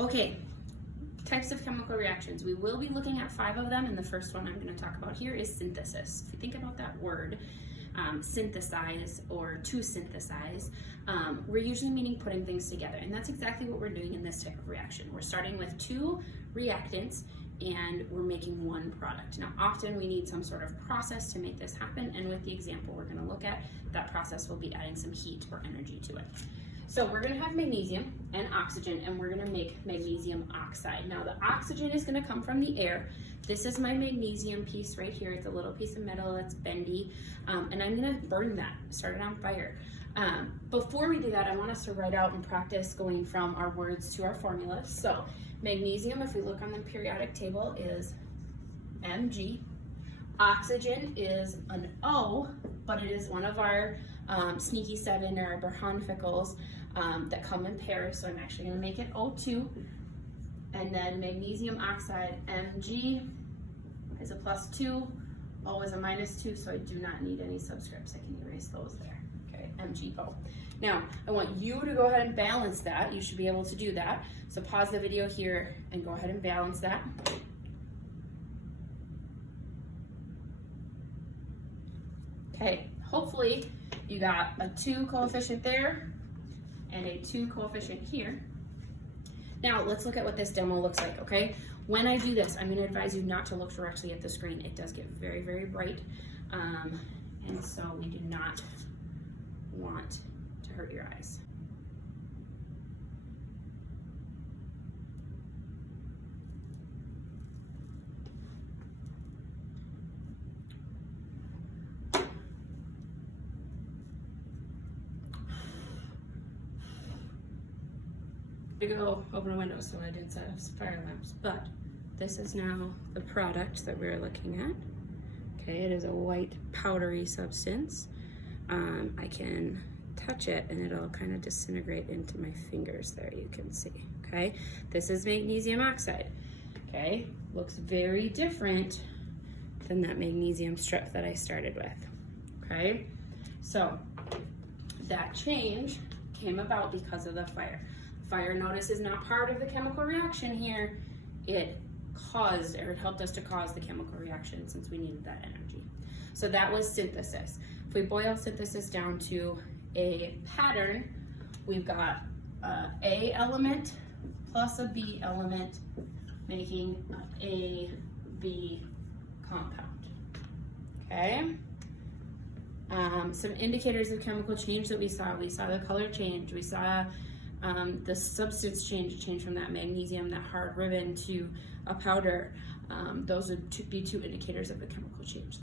Okay, types of chemical reactions. We will be looking at 5 of them, and the first one I'm going to talk about here is synthesis. If you think about that word, synthesize or to synthesize, we're usually meaning putting things together, and that's exactly what we're doing in this type of reaction. We're starting with 2 reactants and we're making 1 product. Now, often we need some sort of process to make this happen, and with the example we're going to look at, that process will be adding some heat or energy to it. So we're going to have magnesium and oxygen, and we're going to make magnesium oxide. Now, the oxygen is going to come from the air. This is my magnesium piece right here. It's a little piece of metal that's bendy, and I'm going to burn that, start it on fire. Before we do that, I want us to write out and practice going from our words to our formulas. So magnesium, if we look on the periodic table, is Mg. Oxygen is an O, but it is one of our sneaky 7 or Bernoulli that come in pairs, so I'm actually going to make it O2. And then magnesium oxide, Mg, is a +2, O is a -2, so I do not need any subscripts. I can erase those there. Okay, MgO. Now, I want you to go ahead and balance that. You should be able to do that. So pause the video here and go ahead and balance that. Okay, hopefully you got a 2 coefficient there and a 2 coefficient here. Now let's look at what this demo looks like, okay? When I do this, I'm going to advise you not to look directly at the screen. It does get very, very bright, and so we do not want to hurt your eyes. To go open a window so I didn't set up some fire alarms, but this is now the product that we're looking at. Okay, it is a white powdery substance. I can touch it and it'll kind of disintegrate into my fingers there, you can see. Okay, this is magnesium oxide. Okay, looks very different than that magnesium strip that I started with. Okay, so that change came about because of the fire. Fire, notice, is not part of the chemical reaction here. It caused, or it helped us to cause the chemical reaction since we needed that energy. So that was synthesis. If we boil synthesis down to a pattern, we've got A element plus a B element making an A-B compound. Okay? Some indicators of chemical change that we saw. We saw the color change. We saw the substance change from that magnesium, that hard ribbon, to a powder. Those would be 2 indicators of the chemical change.